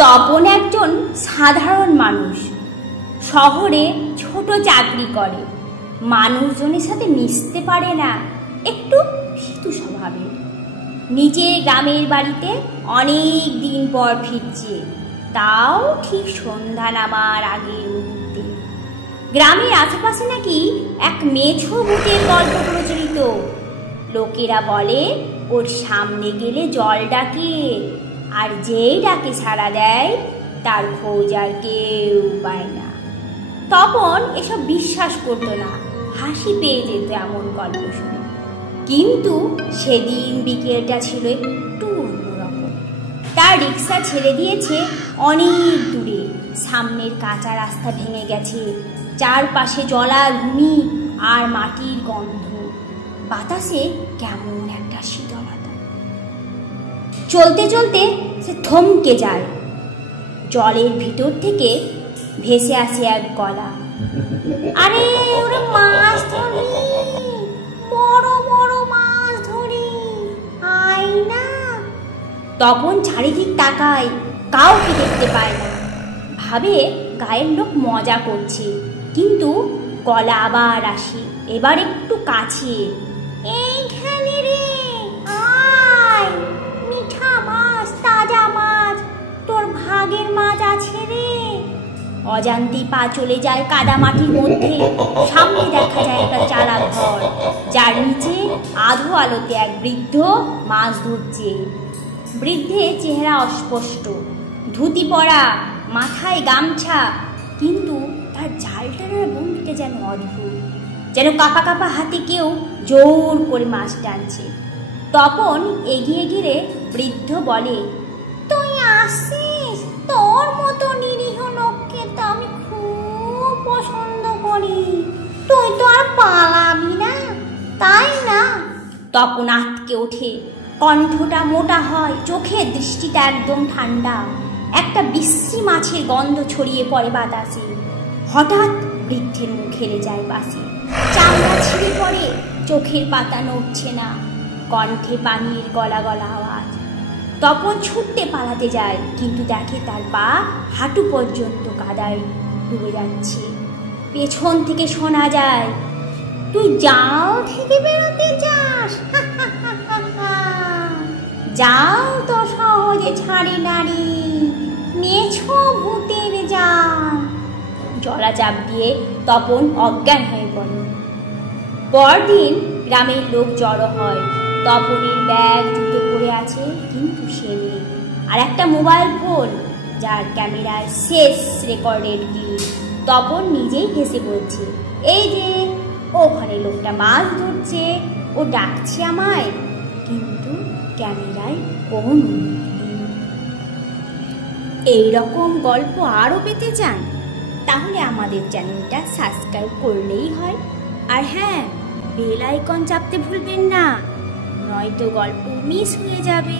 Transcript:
তপন একজন সাধারণ মানুষ, শহরে ছোট চাকরি করে, মানুষজনের সাথে মিশতে পারে না, একটু ভীতু স্বভাবের। নিজের গ্রামের বাড়িতে অনেক দিন পর ফিরছে, তাও ঠিক সন্ধ্যা নামার আগের মুহূর্তে। গ্রামের আশেপাশে নাকি এক মেছো ভূতের গল্প প্রচলিত। লোকেরা বলে ওর সামনে গেলে জল ডাকে, আর যেই ডাকে সাড়া দেয় তার খোঁজ আর কেউ পায় না। তপন এসব বিশ্বাস করতো না, হাসি পেয়ে যেত এমন গল্প শুনে। কিন্তু সেদিন বিকেলটা ছিল একটু অন্যরকম। তার রিক্সা ছেড়ে দিয়েছে অনেক দূরে, সামনের কাঁচা রাস্তা ভেঙে গেছে, চারপাশে জলাভূমি আর মাটির গন্ধ, বাতাসে কেমন একটা শীতলতা। চলতে চলতে সে থমকে যায়। জলের ভিতর থেকে ভেসে আসে এক গলা, আরে ওরা মাছ ধরি, বড় বড় মাছ ধরি, আয় না। তপন চারিদিক তাকায়, কাউকে দেখতে পায় না, ভাবে গায়ের লোক মজা করছে। কিন্তু গলা আবার আসে, এবার একটু কাছে, এইখানে রে, আয়, মিঠা মাছ, তাজা মাছ, তোর ভাগের মাছ আছে রে। অজান্তে পা চলে যায় কাদা মাটির মধ্যে। সামনে দেখা যায় একটা চালা ঘর, যার নিচে আধো আলোতে এক বৃদ্ধ মাছ ধরছে। বৃদ্ধের চেহারা অস্পষ্ট, ধুতি পরা, মাথায় গামছা, কিন্তু তার জাল টানার ভঙ্গিটা যেন অদ্ভুত, যেন কাঁপা কাঁপা হাতে কেউ জোর করে মাছ টানছে। তপন এগিয়ে গিয়ে বৃদ্ধ বলে, তুই আসিস, তোর মতো নিরীহ লোককে তো আমি খুব পছন্দ করি, তুই তো আর পালাবি না, তাই না? তপন আটকে ওঠে, কণ্ঠটা মোটা হয়, চোখের দৃষ্টিটা একদম ঠান্ডা। একটা বিশ্রী মাছের গন্ধ ছড়িয়ে পড়ে বাতাসে। হঠাৎ বৃদ্ধের মুখ হেরে যায় পাশে, চামড়া ছিঁড়ে পড়ে, চোখের পাতা নড়ছে না, কণ্ঠে পানির গলা গলা আওয়াজ। তপন ছুটতে পালাতে যায়, কিন্তু দেখে তার পা হাঁটু পর্যন্ত কাদায় ডুবে যাচ্ছে। পেছন থেকে শোনা যায়, তুই জাল থেকে বেরোতে চাস, যাও তো সহজে ছাড়ে নারী, মেছো ভূতের জাল। জলা চাপ দিয়ে তপন অজ্ঞান হয়ে পড়ে। পরদিন গ্রামের লোক জড়ো হয়। তপনের ব্যাগ জুতো পরে আছে, কিন্তু সে নেই, আর একটা মোবাইল ফোন যার ক্যামেরায় শেষ রেকর্ডের ক্লিপ। তপন নিজেই হেসে বলছে, এই যে ওখানে লোকটা মাছ ধরছে, ও ডাকছে আমায়, কিন্তু ক্যামেরায় কোন এইরকম গল্প আরও পেতে চান? তাহলে আমাদের চ্যানেলটা সাবস্ক্রাইব করলেই হয়। আর হ্যাঁ, বেল আইকন চাপতে ভুলবেন না, নয়তো গল্প মিস হয়ে যাবে।